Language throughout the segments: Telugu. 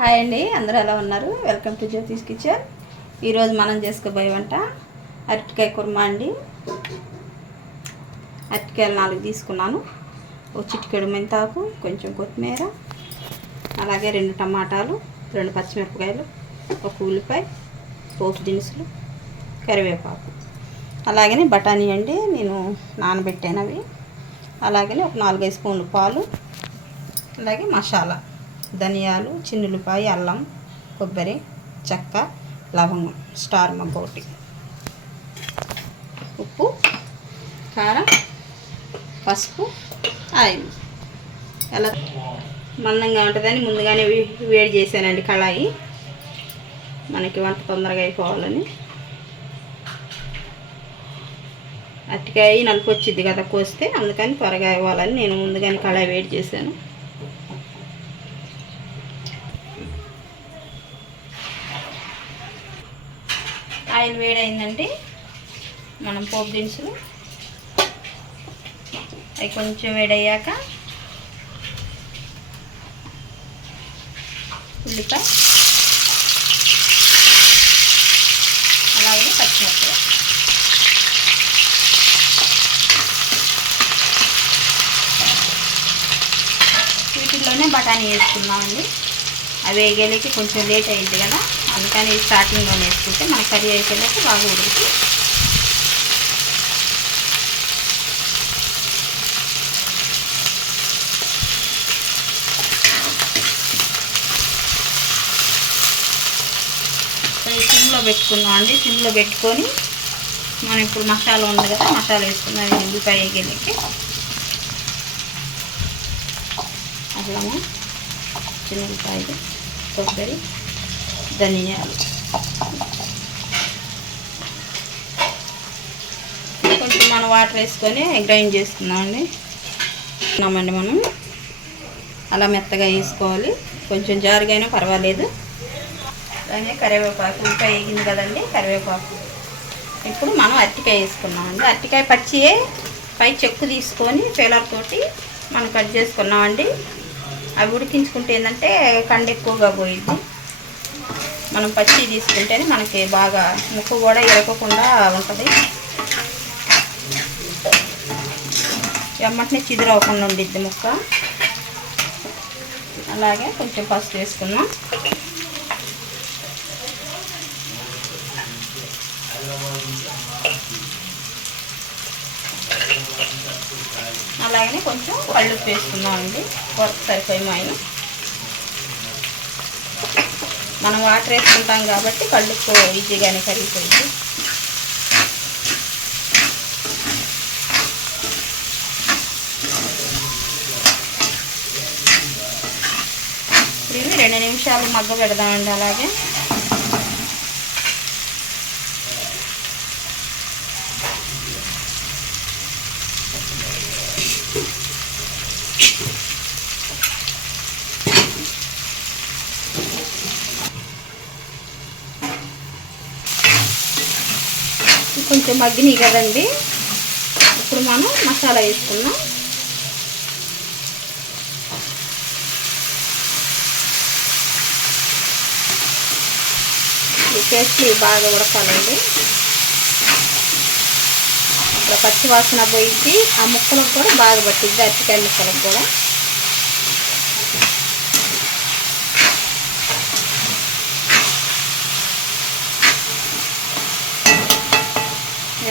హాయ్ అండి, అందరూ ఎలా ఉన్నారు? Welcome to Jyothish kitchen. ఈరోజు మనం చేసుకోబోయే వంట అరటికాయ కుర్మా అండి. అరటికాయలు 4 తీసుకున్నాను. ఒక చిటికెడు మెంతాకు, కొంచెం కొత్తిమీర, అలాగే 2 టమాటాలు, 2 పచ్చిమిరపకాయలు, ఒక ఉల్లిపాయ, పోపు దినుసులు, కరివేపాకు, అలాగనే బఠానీ అండి, నేను నానబెట్టానవి, అలాగే ఒక 4-5 స్పూన్లు పాలు, అలాగే మసాలా ధనియాలు, చిన్నులపాయ, అల్లం, కొబ్బరి, చెక్క, లవంగం, స్టార్ మగ్గొకటి, ఉప్పు, కారం, పసుపు, ఆయిల్. ఎలా మందంగా ఉంటుందని ముందుగానే వేడి చేశానండి కళాయి, మనకి వంట తొందరగా అయిపోవాలని. అరటికాయ నలుపు వచ్చింది కదా కోస్తే, అందుకని త్వరగా ఇవ్వాలని నేను ముందుగానే కళాయి వేడి చేశాను. ఆయిల్ వేడైందంటే మనం పోపు దినుసులు అవి కొంచెం వేడయ్యాక ఉల్లిపాయ, అలాగే పచ్చిమిరపకాయ, వీటిల్లోనే బఠానీ వేసుకున్నామండి. అవి వేగేలేకి కొంచెం లేట్ అయింది కదా, అందుకని స్టార్టింగ్లో వేసుకుంటే మన కర్రీ అయిపోయాక బాగా ఉడుకుతుంది. సిమ్లో పెట్టుకున్నాం అండి. సిమ్లో పెట్టుకొని మనం ఇప్పుడు మసాలా ఉంది కదా, మసాలా వేసుకున్నాం. ఉల్లిపాయ వేగేలేకి అల్లము, చిన్నపాయలు, కొబ్బరి, ధనియాలు, కొంచెం మనం వాటర్ వేసుకొని గ్రైండ్ చేసుకున్నామండి. మనం అలా మెత్తగా వేసుకోవాలి, కొంచెం జారుగా అయినా పర్వాలేదు. అలాగే కరివేపాకు, ఉల్లిపాయ వేగింది కదండి, కరివేపాకు. ఇప్పుడు మనం అరటికాయ వేసుకున్నామండి. అరటికాయ పచ్చియే పై చెక్కు తీసుకొని పీలర్ తోటి మనం కట్ చేసుకున్నామండి. అవి ఉడికించుకుంటే ఏంటంటే కండ ఎక్కువగా పోయింది. మనం పచ్చి తీసుకుంటేనే మనకి బాగా ముక్క కూడా ఇరగకుండా ఉంటుంది, ఎమ్మటనే చిదురవకుండా ఉండిద్ది ముక్క. అలాగే కొంచెం పసుపు వేసుకున్నాం. అలాగనే కొంచెం కళ్ళుప్పు వేసుకున్నామండి, కొరకు సరిపోయి. మనం వాటర్ వేసుకుంటాం కాబట్టి కళ్ళుప్పు ఈజీగానే కరిగిపోయింది. ఇవి 2 నిమిషాలు మగ్గ పెడదామండి. అలాగే కొంచెం మగ్గినాయి కదండి, ఇప్పుడు మనం మసాలా వేసుకున్నాం. ఈ పేస్ట్ బాగా ఉడకాలండి. ఇప్పుడు పచ్చి వాసన పోయింది, ఆ ముక్కలకు కూడా బాగా పట్టిద్ది, అరటికాయ ముక్కలకు కూడా.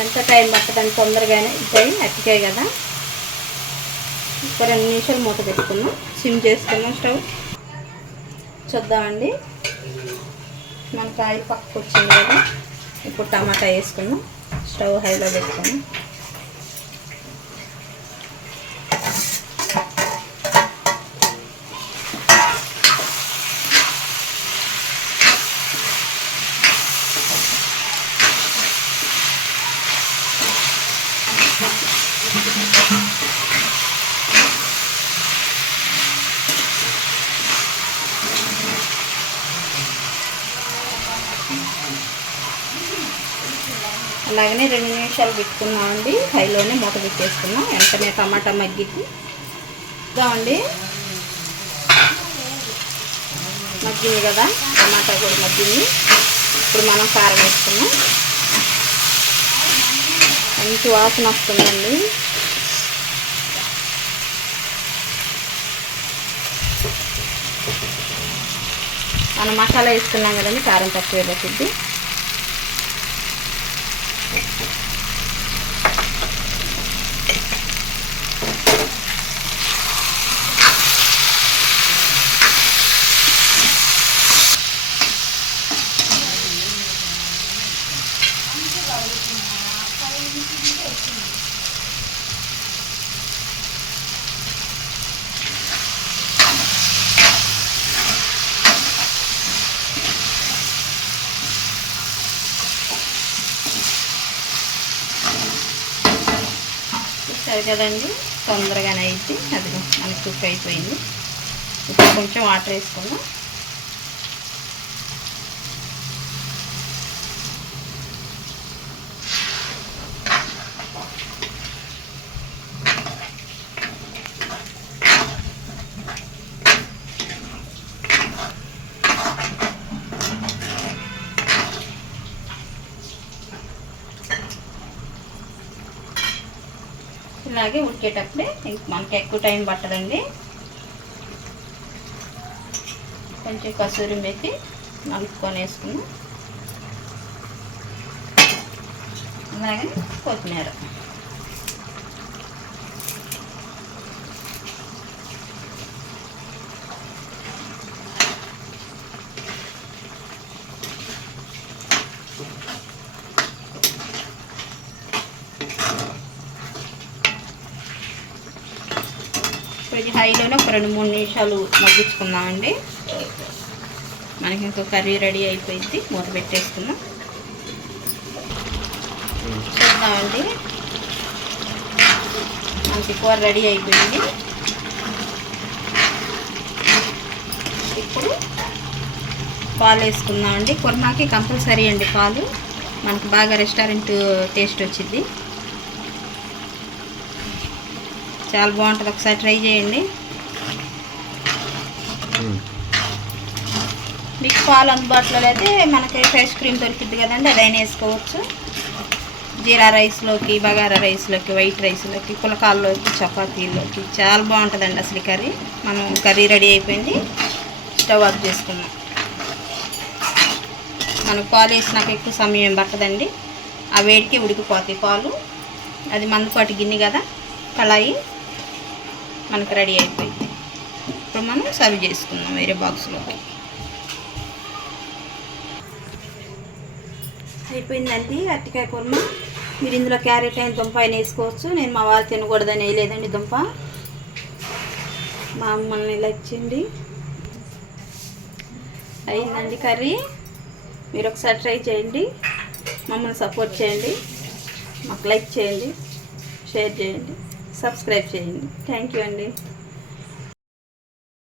ఎంత టైం పట్టడానికి తొందరగానే ఇద్దాయి, అరటికాయ కదా. ఒక 2 నిమిషాలు మూత పెట్టుకున్నాం, సిమ్ చేసుకున్నాం. స్టవ్ చూద్దామండి, మన కాయ పక్కకు వచ్చింది కదా. ఇప్పుడు టమాటా వేసుకున్నాం, స్టవ్ హైలో పెట్టుకున్నాం. అలాగనే 2 నిమిషాలు పెట్టుకున్నామండి, హైలోనే మూత పెట్టేసుకున్నాం. వెంటనే టమాటా మగ్గిద్ది. ఇద్దామండి. మగ్గింది కదా, టమాటా కూడా మగ్గింది. ఇప్పుడు మనం కారం వేసుకున్నాం. మంచి వాసన వస్తుందండి. మనం మసాలా వేసుకున్నాం కదండి, కారం తక్కువ పడుతుంది. సరే కదండి, తొందరగానే అయింది. అది మనకి కుక్ అయిపోయింది. ఇప్పుడు కొంచెం వాటర్ వేసుకుందాం. ఇలాగే ఉడికేటప్పుడే మనకి ఎక్కువ టైం పట్టదండి. కొంచెం కసూరి మెత్తి నలుపుకొని వేసుకున్నాం. అలాగే కొత్తిమీర. ఇది హైలోనే ఒక 2-3 నిమిషాలు మగ్గించుకుందామండి. మనకి ఇంకో కర్రీ రెడీ అయిపోయింది. మూత పెట్టేసుకుందాం. చూద్దామండి, మనకి కూర రెడీ అయిపోయింది. ఇప్పుడు పాలు వేసుకుందామండి. కుర్మాకి కంపల్సరీ అండి పాలు. మనకి బాగా రెస్టారెంట్ టేస్ట్ వచ్చింది. చాలా బాగుంటుంది, ఒకసారి ట్రై చేయండి. మీకు పాలు అందుబాటులో అయితే మనకి ఫ్రెష్ క్రీమ్ దొరికిద్ది కదండి, అదైనా వేసుకోవచ్చు. జీరా రైస్లోకి, బగారా రైస్లోకి, వైట్ రైస్లోకి, పులకాల్లోకి, చపాతీల్లోకి చాలా బాగుంటుందండి అసలు కర్రీ. మనం కర్రీ రెడీ అయిపోయింది. స్టవ్ ఆఫ్ చేసుకున్నాం. మనకు పాలు వేసినాక ఎక్కువ సమయం పట్టదండి, ఆ వేడికి ఉడికిపోతాయి పాలు. అది మందుపాటి గిన్నె కదా, కళాయి మనకు రెడీ అయిపోయింది. ఇప్పుడు మనం సర్వ్ చేసుకుందాం వేరే బాక్స్లోకి. అయిపోయిందండి అరటికాయ కుర్మ. మీరు ఇందులో క్యారెట్ అయిన దుంప అయినా వేసుకోవచ్చు. నేను మా వారు తినకూడదని వేయలేదండి దుంప. మా అమ్మల్ని ఇలా ఇచ్చింది. అయిందండి కర్రీ. మీరు ఒకసారి ట్రై చేయండి, మమ్మల్ని సపోర్ట్ చేయండి, మాకు లైక్ చేయండి, షేర్ చేయండి, సబ్స్క్రైబ్ చేయండి. థ్యాంక్ యూ అండి.